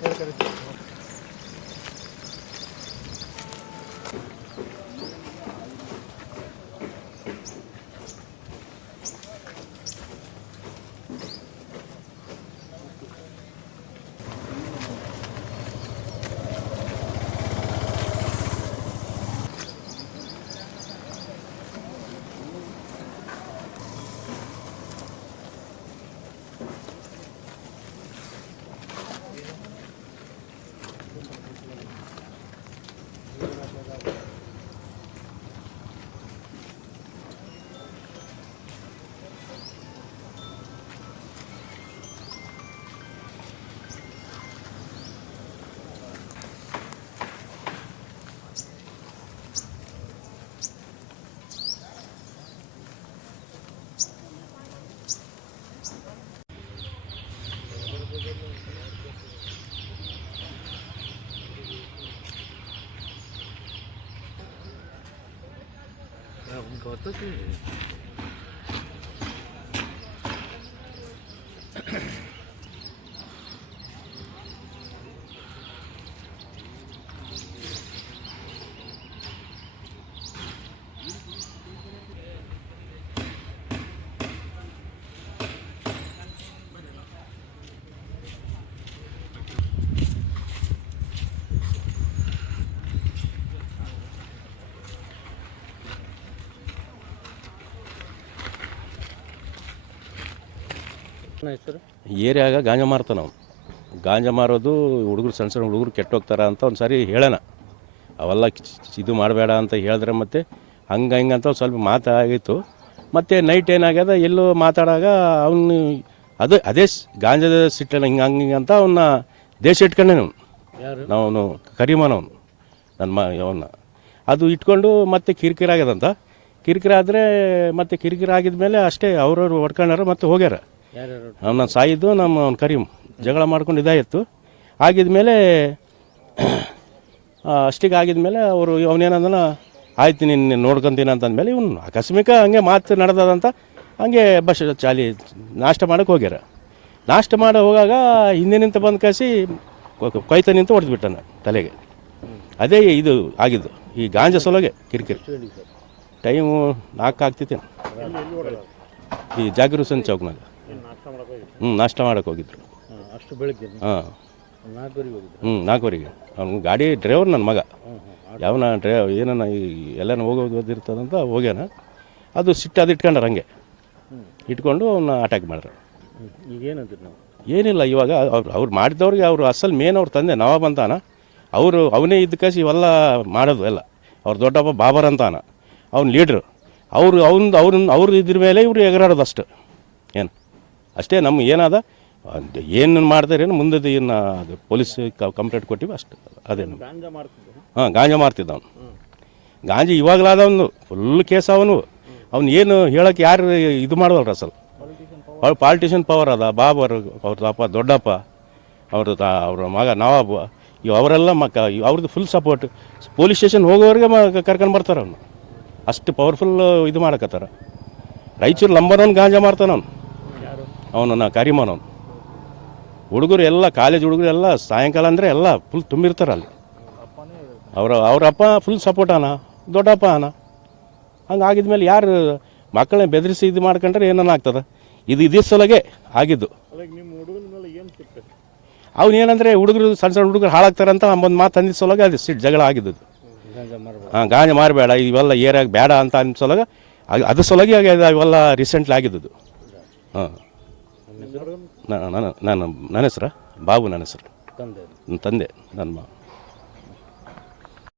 Gracias. un corto que... ಹೆಸರು? ಏರಿಯಾಗ ಗಾಂಜಾ ಮಾರ್ತಾನ ಅವ್ನು. ಗಾಂಜಾ ಮಾರೋದು ಹುಡುಗರು ಸಣ್ಣ ಸಣ್ಣ ಹುಡುಗರು ಕೆಟ್ಟೋಗ್ತಾರ ಅಂತ ಒಂದು ಸಾರಿ ಹೇಳೋಣ. ಅವೆಲ್ಲ ಇದು ಮಾಡಬೇಡ ಅಂತ ಹೇಳಿದ್ರೆ ಮತ್ತೆ ಹಂಗೆ ಹಿಂಗೆ ಅಂತ ಒಂದ್ ಸ್ವಲ್ಪ ಮಾತಾಗಿತ್ತು ಮತ್ತು ನೈಟ್ ಏನಾಗ್ಯದ ಎಲ್ಲೋ ಮಾತಾಡಾಗ ಅವನು ಅದು ಅದೇ ಗಾಂಜಾದ ಸಿಟ್ಟನ ಹಿಂಗೆ ಹಂಗೆ ಹಿಂಗೆ ಅಂತ ಅವನ್ನ ದೇಶ ಇಟ್ಕೊಂಡೇನು ಅವನು. ಯಾರು? ನಾವು ಕರಿಮಾನ ಅವನು ನನ್ನ ಮ ಅವನ್ನ ಅದು ಇಟ್ಕೊಂಡು ಮತ್ತೆ ಕಿರಿಕಿರಿ ಆಗ್ಯದಂತ. ಕಿರಿಕಿರಿ ಆದರೆ ಮತ್ತೆ ಕಿರಿಕಿರಿ ಆಗಿದ್ಮೇಲೆ ಅಷ್ಟೇ ಅವ್ರವ್ರು ಹೊಡ್ಕೊಂಡಾರ ಮತ್ತೆ ಹೋಗ್ಯಾರ. ಅವನ ಸಾಯಿದ್ದು ನಮ್ಮ ಅವ್ನ ಕರೀಮ್ ಜಗಳ ಮಾಡ್ಕೊಂಡು ಇದಾಯಿತು ಆಗಿದ್ಮೇಲೆ ಅಷ್ಟಿಗೆ ಆಗಿದ್ಮೇಲೆ ಅವರು ಅವನೇನಂದನ ಆಯ್ತು ನಿನ್ನ ನೋಡ್ಕೊಂತೀನಿ ಅಂತಂದ್ಮೇಲೆ ಇವನು ಆಕಸ್ಮಿಕ ಹಂಗೆ ಮಾತು ನಡೆದದಂತ ಹಂಗೆ ಬಸ್ ಚಾಲಿ ನಾಷ್ಟ ಮಾಡೋಕೆ ಹೋಗ್ಯಾರ. ನಾಷ್ಟ ಮಾಡಿ ಹೋಗಾಗ ಹಿಂದೆ ನಿಂತು ಬಂದು ಕಸಿ ಕೊಯ್ತ ನಿಂತು ಹೊಡೆದ್ಬಿಟ್ಟನ ತಲೆಗೆ. ಅದೇ ಇದು ಆಗಿದ್ದು, ಈ ಗಾಂಜ ಸೊಲಗೆ ಕಿರಿಕಿರಿ. ಟೈಮು ನಾಲ್ಕು ಆಗ್ತಿತ್ತೇನು ಈ ಜಾಗೀರ್ ಹುಸೇನ್ ಚೌಕ್ನಾಗ ಹ್ಞೂ ನಾಷ್ಟ ಮಾಡಕ್ಕೆ ಹೋಗಿದ್ರು. ಅಷ್ಟು ಬೆಳಗ್ಗೆ ಹಾಂ. ನಾಲ್ಕುವರೆಗೆ ಹೋಗಿದ್ರು? ಹ್ಞೂ ನಾಲ್ಕುವರೆಗೆ. ಅವ್ನು ಗಾಡಿ ಡ್ರೈವರ್ ನನ್ನ ಮಗ. ಯಾವನ ಡ್ರೈವ್ ಏನನ್ನ ಈ ಎಲ್ಲನ ಹೋಗೋದು ಇರ್ತದಂತ ಹೋಗ್ಯಾನ. ಅದು ಸಿಟ್ಟು ಅದು ಇಟ್ಕೊಂಡ್ರೆ ಹಂಗೆ. ಇಟ್ಕೊಂಡು ಅವನ್ನ ಅಟ್ಯಾಕ್ ಮಾಡ್ರು ಈಗ ಏನಂತೀರಿ ನಾವು? ಏನಿಲ್ಲ ಇವಾಗ ಅವ್ರು ಅವ್ರು ಮಾಡಿದವ್ರಿಗೆ ಅವರು ಅಸಲ್ ಮೇನ್ ಅವ್ರ ತಂದೆ ನವಾಬ್ ಅಂತಾನ. ಅವರು ಅವನೇ ಇದ್ದ ಕಸಿ ಇವೆಲ್ಲ ಮಾಡೋದು ಎಲ್ಲ. ಅವ್ರ ದೊಡ್ಡಪ್ಪ ಬಾಬರ್ ಅಂತಾನ. ಅವ್ನ ಲೀಡ್ರು ಅವರು ಅವ್ನ ಅವ್ರನ್ನ ಅವ್ರು ಇದ್ರ ಮೇಲೆ ಇವರು ಎಗರಾಡೋದು ಅಷ್ಟು ಏನು? ಅಷ್ಟೇ ನಮ್ಗೆ ಏನಾದ ಏನು ಮಾಡ್ತಾರೇನು ಮುಂದೆ ಏನು ಅದು ಪೊಲೀಸ್ ಕಂಪ್ಲೇಂಟ್ ಕೊಟ್ಟಿವಿ ಅಷ್ಟು ಅದೇನು ಹಾಂ ಗಾಂಜಾ ಮಾರ್ತಿದ್ದ? ಅವನು ಗಾಂಜಾ ಇವಾಗಲಾದ ಅವನು ಫುಲ್ ಕೇಸ್ ಅವನು. ಅವ್ನು ಏನು ಹೇಳೋಕೆ ಯಾರು ಇದು ಮಾಡೋಲ್ರ ರಸಲ್ ಅವ್ರು ಪಾಲಿಟಿಷಿಯನ್ ಪವರ್ ಅದ ಬಾಬರ್ ಅವ್ರ ಅಪ್ಪ ದೊಡ್ಡಪ್ಪ ಅವ್ರದ್ದು ಅವ್ರ ಮಗ ನವಾಬ್ ಇವ್ ಅವರೆಲ್ಲ ಮಕ್ಕ ಅವ್ರದ್ದು ಫುಲ್ ಸಪೋರ್ಟ್ ಪೊಲೀಸ್ ಸ್ಟೇಷನ್ ಹೋಗೋವ್ರಿಗೆ ಮ ಕರ್ಕೊಂಡು ಬರ್ತಾರೆ ಅವನು. ಅಷ್ಟು ಪವರ್ಫುಲ್ ಇದು ಮಾಡಕತ್ತಾರ. ರಾಯಚೂರು ನಂಬರ್ ಒನ್ ಗಾಂಜಾ ಮಾರ್ತಾನ ಅವನು ಯಾರು ಅವನು ನಾ ಕರಿಮಾನ್ ಅವನು. ಹುಡುಗರು ಎಲ್ಲ ಕಾಲೇಜ್ ಹುಡುಗರು ಎಲ್ಲ ಸಾಯಂಕಾಲ ಅಂದರೆ ಎಲ್ಲ ಫುಲ್ ತುಂಬಿರ್ತಾರೆ ಅಲ್ಲಿ. ಅವರ ಅವರಪ್ಪ ಫುಲ್ ಸಪೋರ್ಟ್ ಅನ ದೊಡ್ಡಪ್ಪ ಅನ ಹಂಗೆ ಆಗಿದ್ಮೇಲೆ ಯಾರು ಮಕ್ಕಳನ್ನ ಬೆದರಿಸಿ ಇದು ಮಾಡ್ಕೊಂಡ್ರೆ ಏನನ್ನ ಆಗ್ತದೆ? ಇದು ಇದೇ ಸಲಗೆ ಆಗಿದ್ದು. ಮೇಲೆ ಅವ್ನು ಏನಂದರೆ ಹುಡುಗರು, ಸಣ್ಣ ಸಣ್ಣ ಹುಡುಗರು ಅಂತ ಒಂದು ಮಾತು ಅಂದಿದ್ದ ಸಲಗೆ ಅದು ಸಿಟ್ಟು ಜಗಳ ಆಗಿದ್ದು ಹಾಂ, ಗಾಂಜಾ ಮಾರಬೇಡ, ಇವೆಲ್ಲ ಏರಿಯಾಗ ಬೇಡ ಅಂತ ಅಂದ ಅದು- ಸಲಗೆ ಆಗ್ಯದ ಇವೆಲ್ಲ ರೀಸೆಂಟ್ಲಿ ಆಗಿದ್ದು ಹಾಂ. ನನ್ನ ನನ್ನ ನನ್ನ ಹೆಸ್ರ? ಬಾಬು ನನ್ನ ಹೆಸರು. ತಂದೆ. ನನ್ನ ತಂದೆ ನನ್ನ ಮ